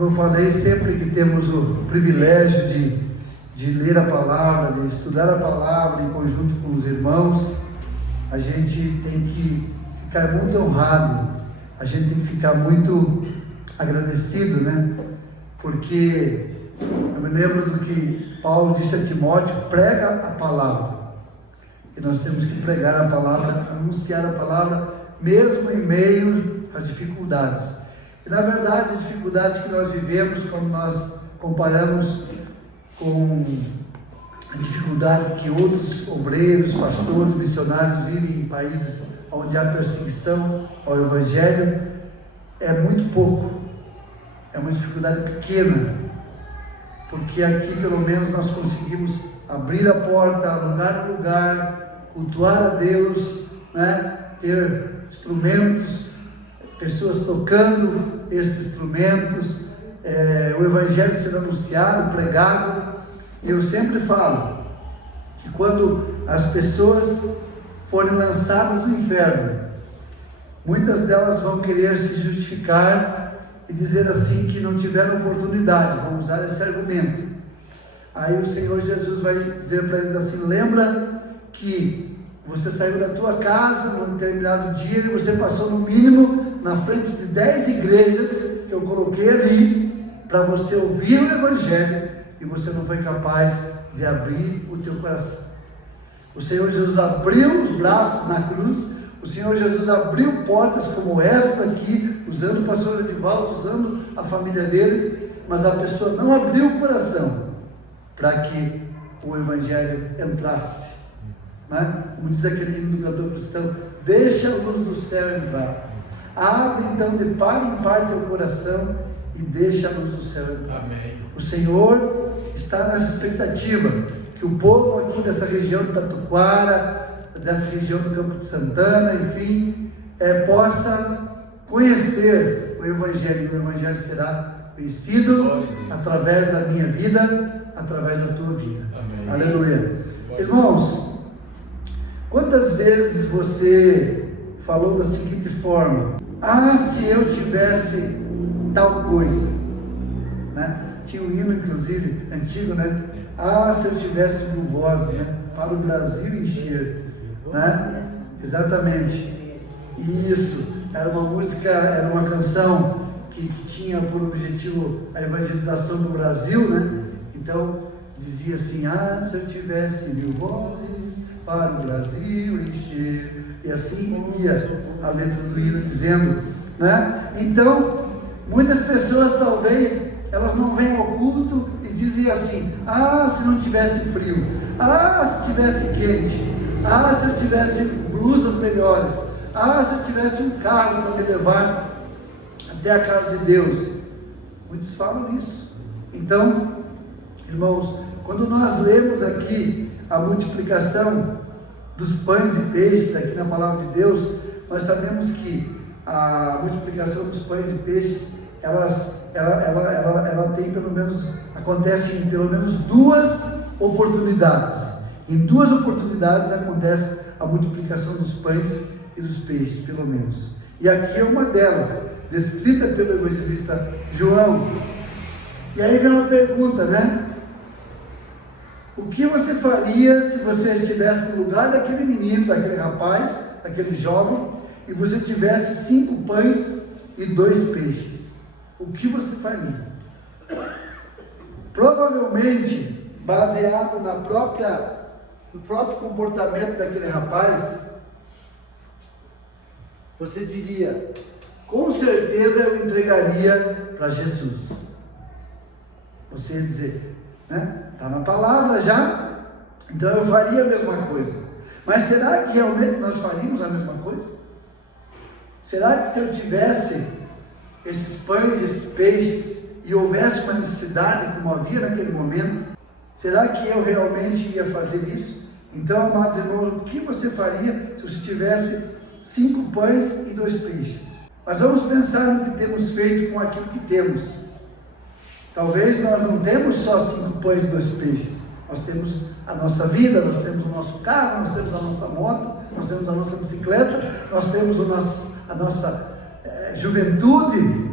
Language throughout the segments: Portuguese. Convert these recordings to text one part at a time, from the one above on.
Como eu falei, sempre que temos o privilégio de ler a palavra, de estudar a palavra em conjunto com os irmãos, a gente tem que ficar muito honrado, a gente tem que ficar muito agradecido, né? Porque eu me lembro do que Paulo disse a Timóteo: prega a palavra. E nós temos que pregar a palavra, anunciar a palavra, mesmo em meio às dificuldades. E na verdade, as dificuldades que nós vivemos, quando nós comparamos com a dificuldade que outros obreiros, pastores, missionários vivem em países onde há perseguição ao Evangelho, é muito pouco, é uma dificuldade pequena, porque aqui pelo menos nós conseguimos abrir a porta, alugar lugar, cultuar a Deus, né? Ter instrumentos, pessoas tocando esses instrumentos, o Evangelho sendo anunciado, pregado. Eu sempre falo que quando as pessoas forem lançadas no inferno, muitas delas vão querer se justificar e dizer assim que não tiveram oportunidade, vão usar esse argumento. Aí o Senhor Jesus vai dizer para eles assim: lembra que você saiu da tua casa num determinado dia e você passou no mínimo na frente de 10 igrejas que eu coloquei ali para você ouvir o Evangelho, e você não foi capaz de abrir o teu coração. O Senhor Jesus abriu os braços na cruz, o Senhor Jesus abriu portas como esta aqui, usando o pastor Edivaldo, usando a família dele, mas a pessoa não abriu o coração para que o Evangelho entrasse, né? Como diz aquele hino do cantor cristão: deixa a luz do céu entrar. Abre então de par em par teu coração e deixa a luz do céu entrar. Amém. O Senhor está nessa expectativa que o povo aqui dessa região de Tatuquara, dessa região do Campo de Santana, enfim, possa conhecer o Evangelho. O Evangelho será conhecido através da minha vida, através da tua vida. Amém. Aleluia. Irmãos, quantas vezes você falou da seguinte forma: ah, se eu tivesse tal coisa, né? Tinha um hino, inclusive, antigo, né? Ah, se eu tivesse mil vozes, né? Para o Brasil encher-se, né? Exatamente. Isso, era uma música, era uma canção que tinha por objetivo a evangelização do Brasil, né? Então, dizia assim: ah, se eu tivesse mil vozes para o Brasil encher, e assim ia a letra do hino dizendo, né? Então, muitas pessoas talvez elas não vêm ao culto e dizem assim: ah, se não tivesse frio, ah, se tivesse quente, ah, se eu tivesse blusas melhores, ah, se eu tivesse um carro para me levar até a casa de Deus. Muitos falam isso. Então, irmãos, quando nós lemos aqui a multiplicação dos pães e peixes aqui na palavra de Deus, nós sabemos que a multiplicação dos pães e peixes, ela tem pelo menos, acontece em pelo menos duas oportunidades. Em duas oportunidades acontece a multiplicação dos pães e dos peixes, pelo menos. E aqui é uma delas, descrita pelo evangelista João. E aí vem uma pergunta, né? O que você faria se você estivesse no lugar daquele menino, daquele rapaz, daquele jovem, e você tivesse 5 pães e 2 peixes? O que você faria? Provavelmente, baseado no próprio comportamento daquele rapaz, você diria: com certeza eu entregaria para Jesus. Você ia dizer, né? Está na palavra já, então eu faria a mesma coisa. Mas será que realmente nós faríamos a mesma coisa? Será que se eu tivesse esses pães e esses peixes e houvesse uma necessidade como havia naquele momento, será que eu realmente ia fazer isso? Então, amados irmãos, o que você faria se você tivesse 5 pães e 2 peixes? Mas vamos pensar no que temos feito com aquilo que temos. Talvez nós não temos só 5 pães e 2 peixes. Nós temos a nossa vida, nós temos o nosso carro, nós temos a nossa moto, nós temos a nossa bicicleta, nós temos a nossa juventude,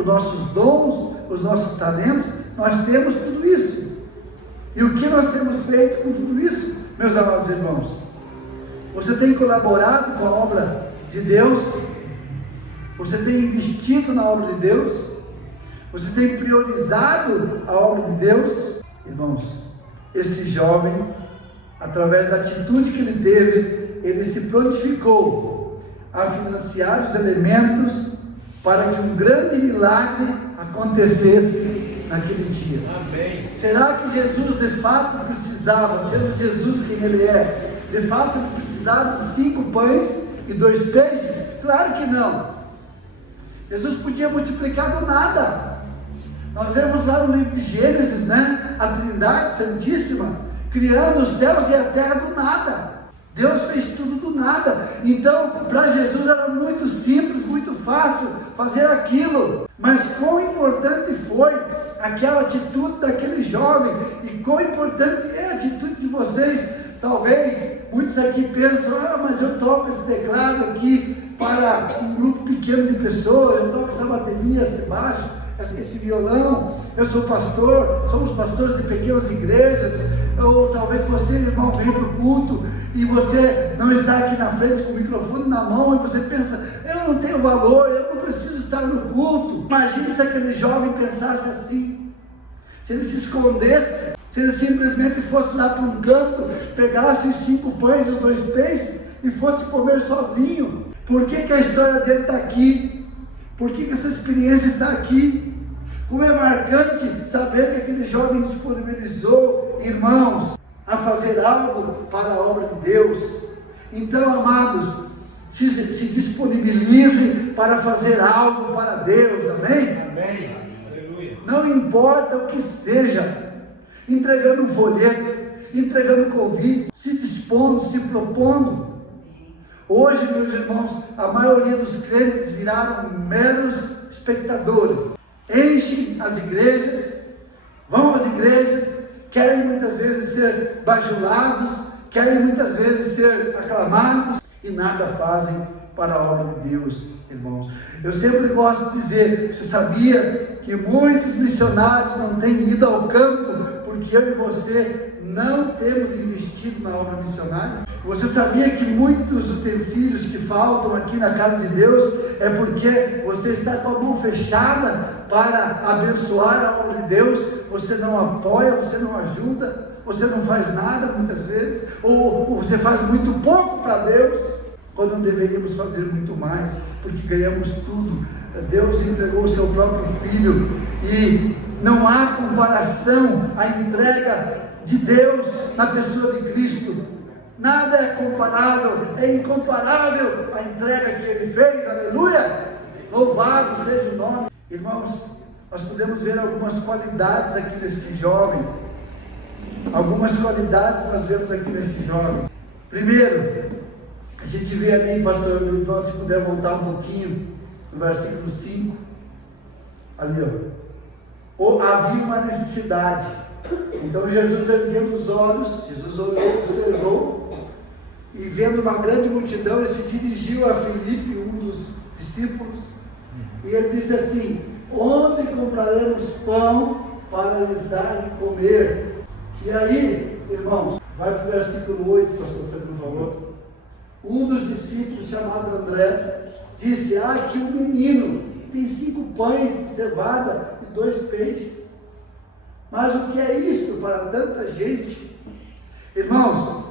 os nossos dons, os nossos talentos, nós temos tudo isso. E o que nós temos feito com tudo isso, meus amados irmãos? Você tem colaborado com a obra de Deus? Você tem investido na obra de Deus? Você tem priorizado a obra de Deus? Irmãos, esse jovem, através da atitude que ele teve, ele se prontificou a financiar os elementos para que um grande milagre acontecesse naquele dia. Amém. Será que Jesus de fato precisava, sendo Jesus quem ele é, de fato ele precisava de 5 pães e 2 peixes? Claro que não. Jesus podia multiplicar do nada. Nós vemos lá no livro de Gênesis, né? A Trindade Santíssima criando os céus e a terra do nada. Deus fez tudo do nada. Então, para Jesus era muito simples, muito fácil fazer aquilo. Mas quão importante foi aquela atitude daquele jovem, e quão importante é a atitude de vocês. Talvez muitos aqui pensam: mas eu toco esse teclado aqui para um grupo pequeno de pessoas, eu toco essa bateria, esse baixo, esse violão, eu sou pastor, somos pastores de pequenas igrejas. Ou talvez você, irmão, vem para o culto e você não está aqui na frente com o microfone na mão, e você pensa: eu não tenho valor, eu não preciso estar no culto. Imagine se aquele jovem pensasse assim, se ele se escondesse, se ele simplesmente fosse lá para um canto, pegasse os 5 pães e os 2 peixes e fosse comer sozinho. Por que a história dele está aqui? Por que essa experiência está aqui? Como é marcante saber que aquele jovem disponibilizou, irmãos, a fazer algo para a obra de Deus. Então, amados, se disponibilize para fazer algo para Deus, amém? Amém. Aleluia. Não importa o que seja, entregando um folheto, entregando convite, se dispondo, se propondo. Hoje, meus irmãos, a maioria dos crentes viraram meros espectadores. Enchem as igrejas, vão às igrejas, querem muitas vezes ser bajulados, querem muitas vezes ser aclamados e nada fazem para a obra de Deus, irmãos. Eu sempre gosto de dizer: você sabia que muitos missionários não têm ido ao campo porque eu e você não temos investido na obra missionária? Você sabia que muitos utensílios que faltam aqui na casa de Deus é porque você está com a mão fechada para abençoar a obra de Deus? Você não apoia, você não ajuda, você não faz nada muitas vezes, ou você faz muito pouco para Deus, quando deveríamos fazer muito mais, porque ganhamos tudo. Deus entregou o seu próprio Filho, e não há comparação à entrega de Deus na pessoa de Cristo. Nada é comparável, é incomparável a entrega que Ele fez, aleluia! Louvado seja o nome. Irmãos, nós podemos ver algumas qualidades aqui neste jovem. Algumas qualidades nós vemos aqui neste jovem. Primeiro, a gente vê ali, pastor, então, se puder voltar um pouquinho, no versículo 5, ali, ó. Havia uma necessidade. Então Jesus erguendo os olhos, Jesus olhou, observou, e vendo uma grande multidão, ele se dirigiu a Filipe, um dos discípulos, e ele disse assim: onde compraremos pão para lhes dar de comer? E aí, irmãos, vai para o versículo 8, pastor, fazendo um favor. Um dos discípulos, chamado André, disse: aqui um menino tem 5 pães de cevada e 2 peixes. Mas o que é isto para tanta gente? Irmãos,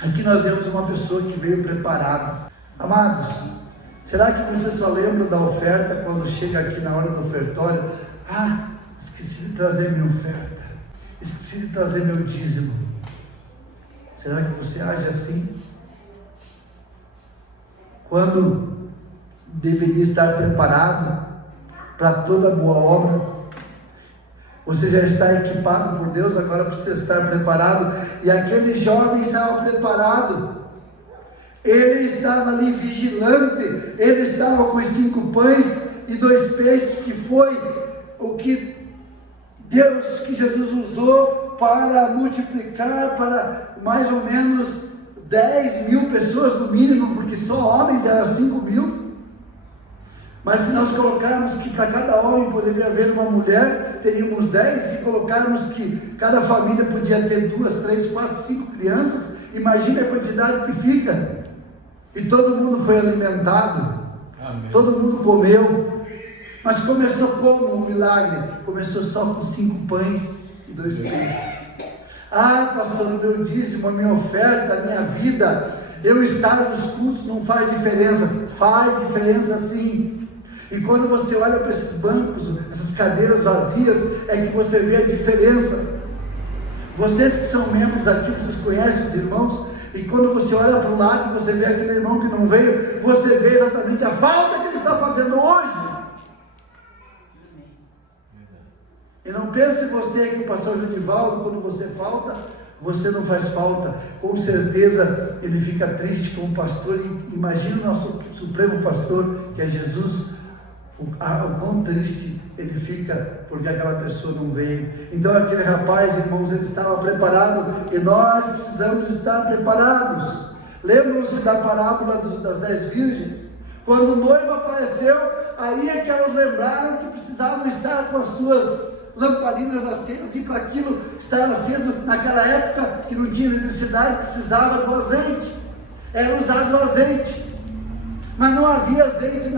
aqui nós vemos uma pessoa que veio preparada. Amados, será que você só lembra da oferta quando chega aqui na hora do ofertório? Esqueci de trazer minha oferta, esqueci de trazer meu dízimo. Será que você age assim? Quando deveria estar preparado para toda boa obra? Você já está equipado por Deus, agora precisa estar preparado. E aquele jovem estava preparado. Ele estava ali vigilante. Ele estava com os 5 pães e 2 peixes, que foi o que Deus, que Jesus usou para multiplicar para mais ou menos 10.000 pessoas no mínimo, porque só homens eram 5.000. Mas se nós colocarmos que para cada homem poderia haver uma mulher, teríamos 10. Se colocarmos que cada família podia ter 2, 3, 4, 5 crianças, imagine a quantidade que fica. E todo mundo foi alimentado. Amém. Todo mundo comeu. Mas começou como um milagre? Começou só com 5 pães e 2 peixes. Ah, pastor, o meu dízimo, a minha oferta, a minha vida, eu estar nos cultos não faz diferença. Faz diferença sim. E quando você olha para esses bancos, essas cadeiras vazias, é que você vê a diferença. Vocês que são membros aqui, vocês conhecem os irmãos, e quando você olha para o lado, você vê aquele irmão que não veio, você vê exatamente a falta que ele está fazendo hoje. E não pense você que o pastor Genivaldo, quando você falta, você não faz falta. Com certeza ele fica triste com o pastor. E imagina o nosso supremo pastor, que é Jesus, o quão triste ele fica porque aquela pessoa não veio. Então aquele rapaz, irmãos, ele estava preparado, e nós precisamos estar preparados. Lembram-se da parábola das 10 virgens? Quando o noivo apareceu, aí é que elas lembraram que precisavam estar com as suas lamparinas acesas, e para aquilo estar aceso naquela época que não tinha eletricidade, precisava do azeite. Era usado o azeite, mas não havia azeite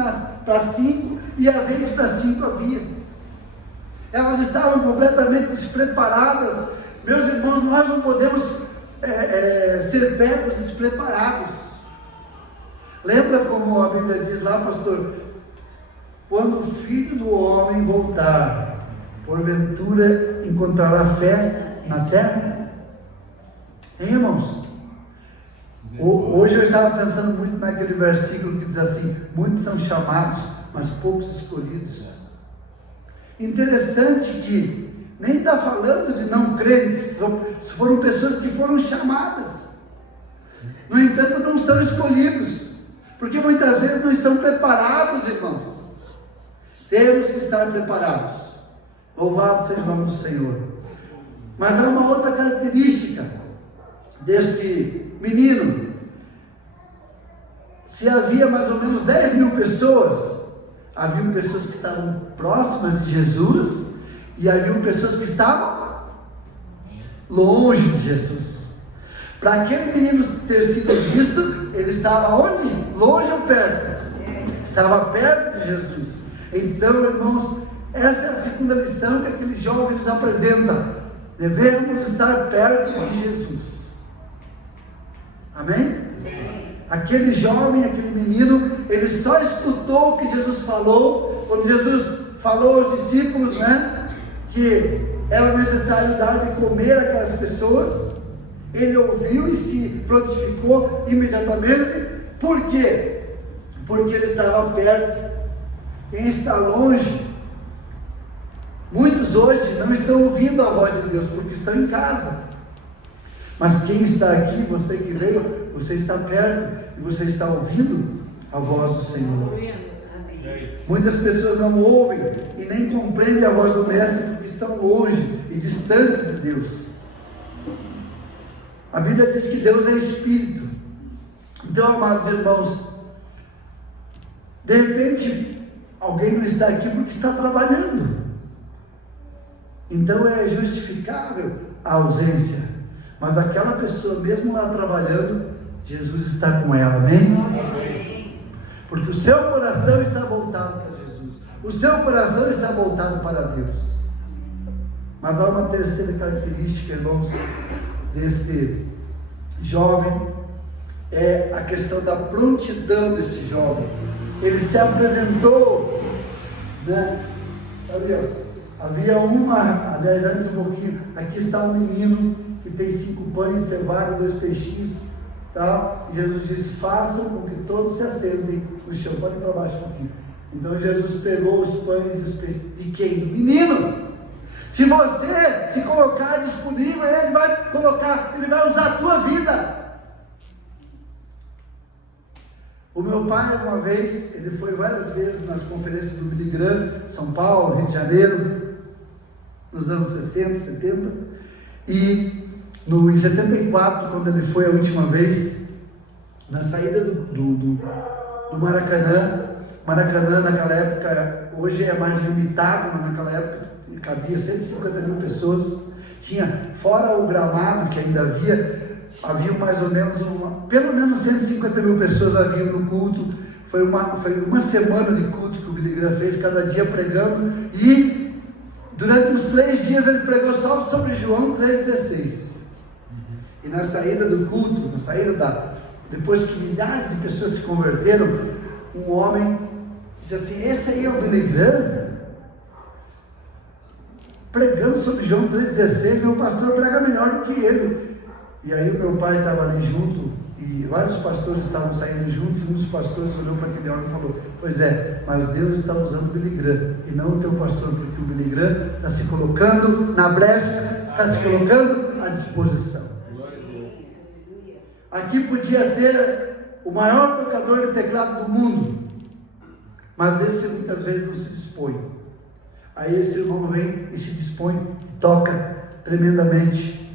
para 5, e azeite para 5 havia. Elas estavam completamente despreparadas. Meus irmãos, nós não podemos ser pegos despreparados. Lembra como a Bíblia diz lá, pastor? Quando o Filho do Homem voltar, porventura encontrará fé na terra? Hein, irmãos? Hoje eu estava pensando muito naquele versículo que diz assim: muitos são chamados, mas poucos escolhidos. Interessante que nem está falando de não crentes, foram pessoas que foram chamadas, no entanto não são escolhidos, porque muitas vezes não estão preparados, irmãos. Temos que estar preparados. Louvado seja o nome do Senhor. Mas há uma outra característica deste menino. Se havia mais ou menos 10.000 pessoas, haviam pessoas que estavam próximas de Jesus, e haviam pessoas que estavam longe de Jesus. Para aquele menino ter sido visto, ele estava onde? Longe ou perto? Estava perto de Jesus. Então, irmãos, essa é a segunda lição que aquele jovem nos apresenta. Devemos estar perto de Jesus. Amém? Aquele jovem, aquele menino, ele só escutou o que Jesus falou. Quando Jesus falou aos discípulos, que era necessário dar de comer àquelas pessoas, ele ouviu e se prontificou imediatamente. Por quê? Porque ele estava perto. Quem está longe, muitos hoje não estão ouvindo a voz de Deus porque estão em casa. Mas quem está aqui, você que veio, você está perto e você está ouvindo a voz do Senhor. Muitas pessoas não ouvem e nem compreendem a voz do Mestre porque estão longe e distantes de Deus. A Bíblia diz que Deus é Espírito. Então, amados irmãos, de repente alguém não está aqui porque está trabalhando. Então é justificável a ausência. Mas aquela pessoa, mesmo lá trabalhando, Jesus está com ela, amém? Porque o seu coração está voltado para Jesus. O seu coração está voltado para Deus. Mas há uma terceira característica, irmãos, deste jovem, é a questão da prontidão deste jovem. Ele se apresentou, ali, havia aliás, antes um pouquinho, aqui está um menino que tem 5 pães, cevada e 2 peixinhos, e Jesus disse: façam com que todos se assentem no chão. Pode ir para baixo um pouquinho. Então Jesus pegou os pães e os peixes. De quem? Menino! Se você se colocar disponível, ele vai usar a tua vida. O meu pai, uma vez, ele foi várias vezes nas conferências do Billy Graham, São Paulo, Rio de Janeiro, nos anos 60, 70, e em 74, quando ele foi a última vez, na saída do Maracanã, Maracanã naquela época, hoje é mais limitado, mas naquela época cabia 150 mil pessoas. Tinha, fora o gramado que ainda havia mais ou menos, pelo menos 150 mil pessoas haviam no culto. Foi uma semana de culto que o Billy Graham fez, cada dia pregando, e durante uns 3 dias ele pregou só sobre João 3,16. E na saída do culto, depois que milhares de pessoas se converteram, um homem disse assim: esse aí é o Billy Graham? Pregando sobre João 3,16, meu pastor prega melhor do que ele. E aí o meu pai estava ali junto, e vários pastores estavam saindo junto, e um dos pastores olhou para aquele homem e falou: pois é, mas Deus está usando o Billy Graham, e não o teu pastor, porque o Billy Graham está se colocando na brecha, está se colocando à disposição. Aqui podia ter o maior tocador de teclado do mundo, mas esse muitas vezes não se dispõe. Aí esse irmão vem e se dispõe, toca tremendamente.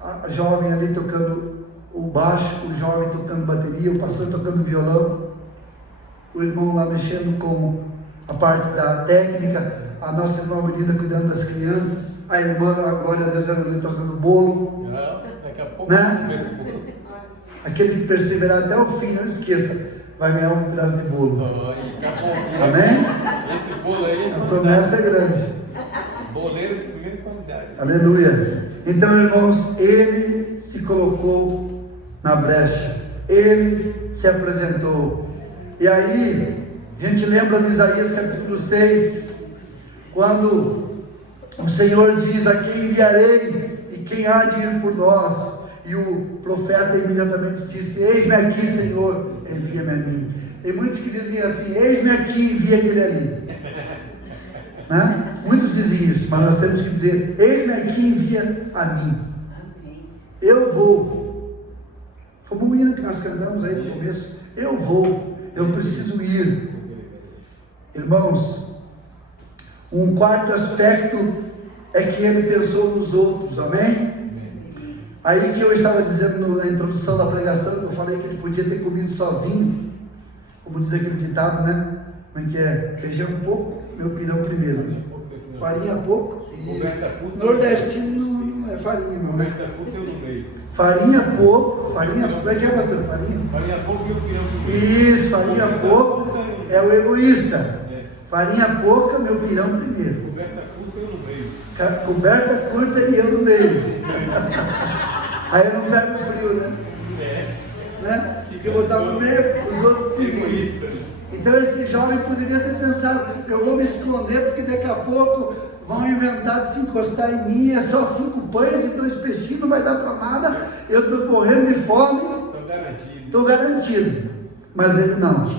A jovem ali tocando o baixo, o jovem tocando bateria, o pastor tocando violão, o irmão lá mexendo com a parte da técnica, a nossa irmã Bonita cuidando das crianças, a irmã, a glória a Deus, ela ali trazendo bolo. Daqui a pouco, né? Aquele que perseverar até o fim, não esqueça, vai ganhar um pedaço de bolo. Amém? Esse bolo aí, a promessa é grande. Boleiro de primeira qualidade. Aleluia. Então, irmãos, ele se colocou na brecha, ele se apresentou. E aí, a gente lembra de Isaías capítulo 6, quando o Senhor diz: a quem enviarei e quem há de ir por nós? E o profeta imediatamente disse: eis-me aqui, Senhor, envia-me a mim. Tem muitos que dizem assim: eis-me aqui, envia aquele ali. Né? Muitos dizem isso, mas nós temos que dizer: eis-me aqui, envia a mim. Eu vou. Como o hino que nós cantamos aí no começo: eu vou, eu preciso ir. Irmãos, um quarto aspecto é que ele pensou nos outros, amém? Aí que eu estava dizendo na introdução da pregação, eu falei que ele podia ter comido sozinho, como diz aquele ditado, né? Como é que é? Feijão pouco, meu pirão primeiro. Farinha pouco. Nordestino não é farinha, não, né? Farinha pouco, farinha, como é que é, pastor? Farinha pouco, meu pirão primeiro. Isso, farinha pouco é o egoísta. Farinha pouca, meu pirão primeiro. Coberta curta e eu no meio. Aí eu não pego frio, né? Porque eu vou estar no meio, os outros seguem. Então esse jovem poderia ter pensado: eu vou me esconder porque daqui a pouco vão inventar de se encostar em mim, é só 5 pães e 2 peixinhos, não vai dar para nada, eu estou morrendo de fome, estou garantido. Mas ele não.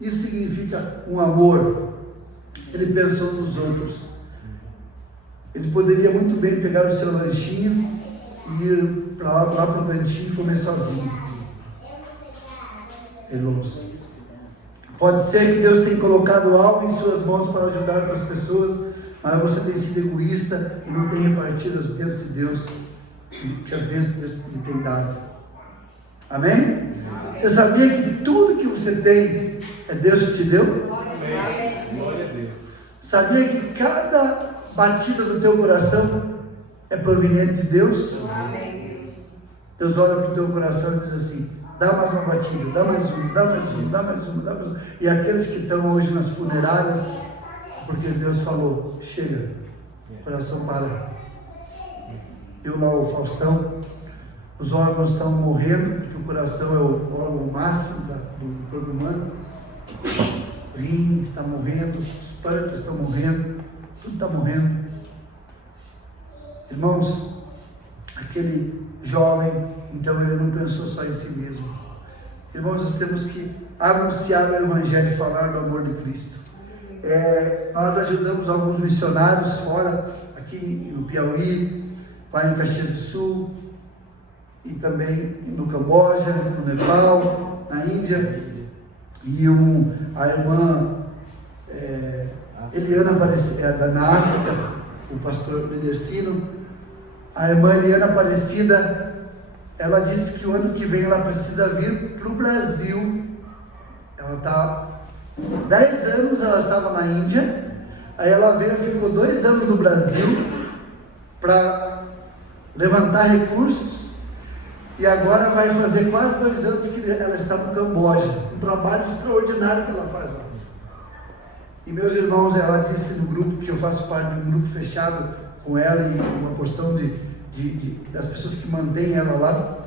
Isso significa um amor. Ele pensou nos outros. Ele poderia muito bem pegar o seu lanchinho e ir lá para o cantinho e comer sozinho. Irmãos, pode ser que Deus tenha colocado algo em suas mãos para ajudar outras pessoas, mas você tem sido egoísta e não tem repartido as bênçãos de Deus, que as bênçãos de Deus lhe tem dado. Amém? Você sabia que tudo que você tem é Deus que te deu? Glória a Deus. Sabia que cada batida do teu coração é proveniente de Deus? Deus olha para o teu coração e diz assim: dá mais uma batida, dá mais uma, dá mais uma, dá mais uma, dá mais uma. E aqueles que estão hoje nas funerárias, porque Deus falou: chega, o coração para. Eu lá, o Faustão, os órgãos estão morrendo, porque o coração é o órgão máximo do corpo humano. O rim está morrendo, os pâncreas estão morrendo, tudo está morrendo. Irmãos, aquele jovem, então ele não pensou só em si mesmo. Irmãos, nós temos que anunciar o Evangelho e falar do amor de Cristo. Nós ajudamos alguns missionários fora, aqui no Piauí, lá em Caxias do Sul, e também no Camboja, no Nepal, na Índia. E a irmã Eliana Aparecida, na África, o pastor Medercino, a irmã Eliana Aparecida, ela disse que o ano que vem ela precisa vir para o Brasil. Ela está 10 anos ela estava na Índia, aí ela veio, ficou 2 anos no Brasil para levantar recursos, e agora vai fazer quase 2 anos que ela está no Camboja, um trabalho extraordinário que ela faz lá. E meus irmãos, ela disse no grupo, que eu faço parte de um grupo fechado com ela e uma porção das pessoas que mantêm ela lá,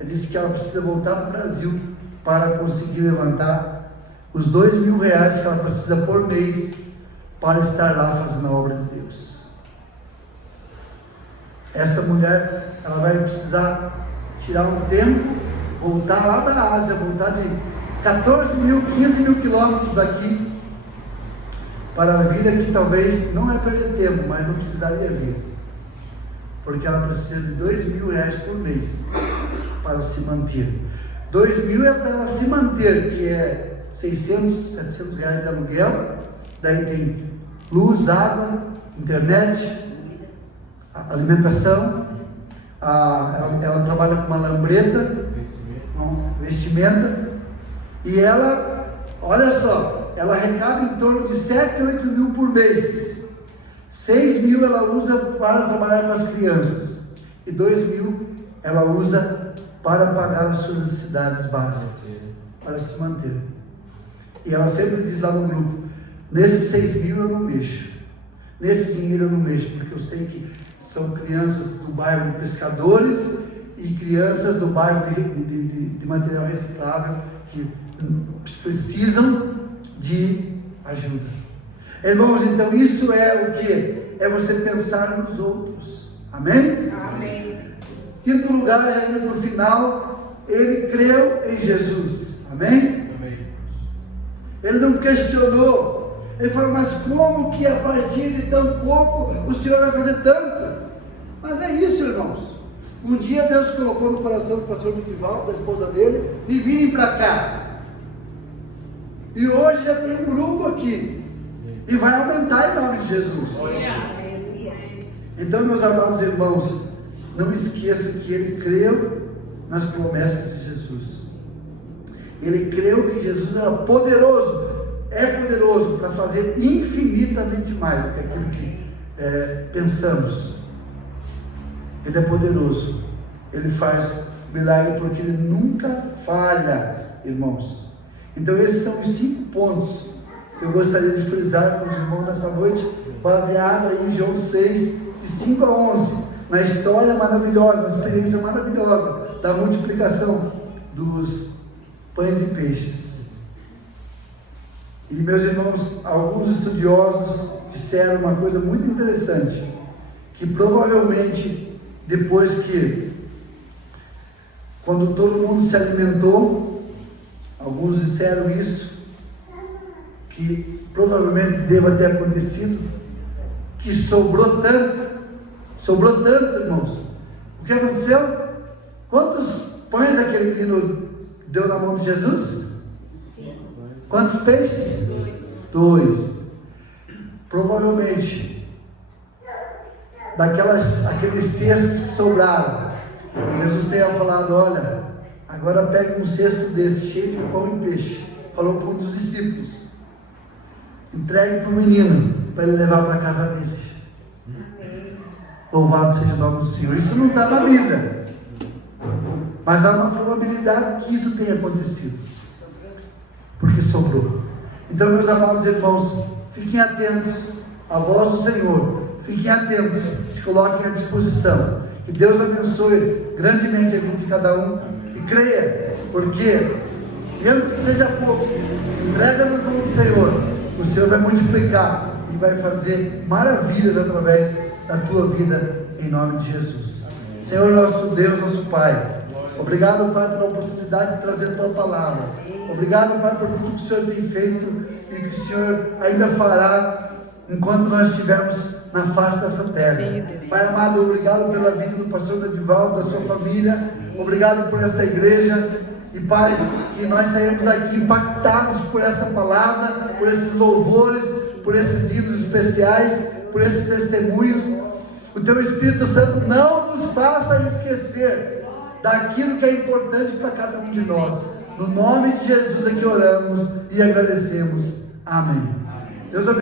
ela disse que ela precisa voltar para o Brasil para conseguir levantar os R$2.000 que ela precisa por mês para estar lá fazendo a obra de Deus. Essa mulher, ela vai precisar tirar um tempo, voltar lá da Ásia, voltar de 15 mil quilômetros daqui, para vir aqui. Talvez não é perder tempo, mas não precisaria vir, porque ela precisa de R$2.000 por mês para se manter. 2.000 é para ela se manter, que é 600, 700 reais de aluguel, daí tem luz, água, internet, alimentação, ela trabalha com uma lambreta, vestimenta, e ela, olha só, ela arrecada em torno de 7 a 8 mil por mês. 6.000 ela usa para trabalhar com as crianças, e 2.000 ela usa para pagar as suas necessidades básicas, para se manter. E ela sempre diz lá no grupo: nesses 6.000 eu não mexo, nesse dinheiro eu não mexo, porque eu sei que são crianças do bairro de pescadores e crianças do bairro de material reciclável que precisam de ajuda. Irmãos, então isso é o que? É você pensar nos outros. Amém? Amém. Quinto lugar, já indo para o final, ele creu em Jesus. Amém? Amém. Ele não questionou. Ele falou: mas como que a partir de tão pouco o Senhor vai fazer tanto? Mas é isso, irmãos. Um dia Deus colocou no coração do pastor Divaldo, da esposa dele, de virem para cá. E hoje já tem um grupo aqui. E vai aumentar em nome de Jesus. Então, meus amados irmãos, não esqueça que ele creu nas promessas de Jesus. Ele creu que Jesus era poderoso, é poderoso para fazer infinitamente mais do que aquilo que pensamos. Ele é poderoso, ele faz milagre porque ele nunca falha, irmãos. Então esses são os 5 pontos que eu gostaria de frisar com os irmãos nessa noite, baseado em João 6, de 5 a 11, na história maravilhosa, na experiência maravilhosa da multiplicação dos pães e peixes. E meus irmãos, alguns estudiosos disseram uma coisa muito interessante, que provavelmente depois que, quando todo mundo se alimentou, alguns disseram isso, que provavelmente deva ter acontecido, que sobrou tanto, irmãos. O que aconteceu? Quantos pães aquele menino deu na mão de Jesus? 5. Quantos peixes? 2. Provavelmente, aqueles cestos que sobraram, Jesus tenha falado: olha, agora pegue um cesto desse cheio de pão e peixe. Falou para um dos discípulos: entregue para o menino, para ele levar para a casa dele. Louvado seja o nome do Senhor. Isso não está na Bíblia, mas há uma probabilidade que isso tenha acontecido, porque sobrou. Então, meus amados irmãos, fiquem atentos à voz do Senhor, fiquem atentos, se coloquem à disposição. Que Deus abençoe grandemente a vida de cada um, e creia, porque mesmo que seja pouco, entrega nas mãos do Senhor, o Senhor vai multiplicar e vai fazer maravilhas através da tua vida, em nome de Jesus. Senhor, nosso Deus, nosso Pai, obrigado, Pai, pela oportunidade de trazer a tua palavra. Obrigado, Pai, por tudo que o Senhor tem feito e que o Senhor ainda fará enquanto nós estivermos na face dessa terra. Pai amado, obrigado pela vida do pastor Edivaldo, da sua família. Obrigado por esta igreja. E Pai, que nós saímos daqui impactados por esta palavra, por esses louvores, por esses hinos especiais, por esses testemunhos. O Teu Espírito Santo não nos faça esquecer daquilo que é importante para cada um de nós. No nome de Jesus é que oramos e agradecemos. Amém. Deus abençoe.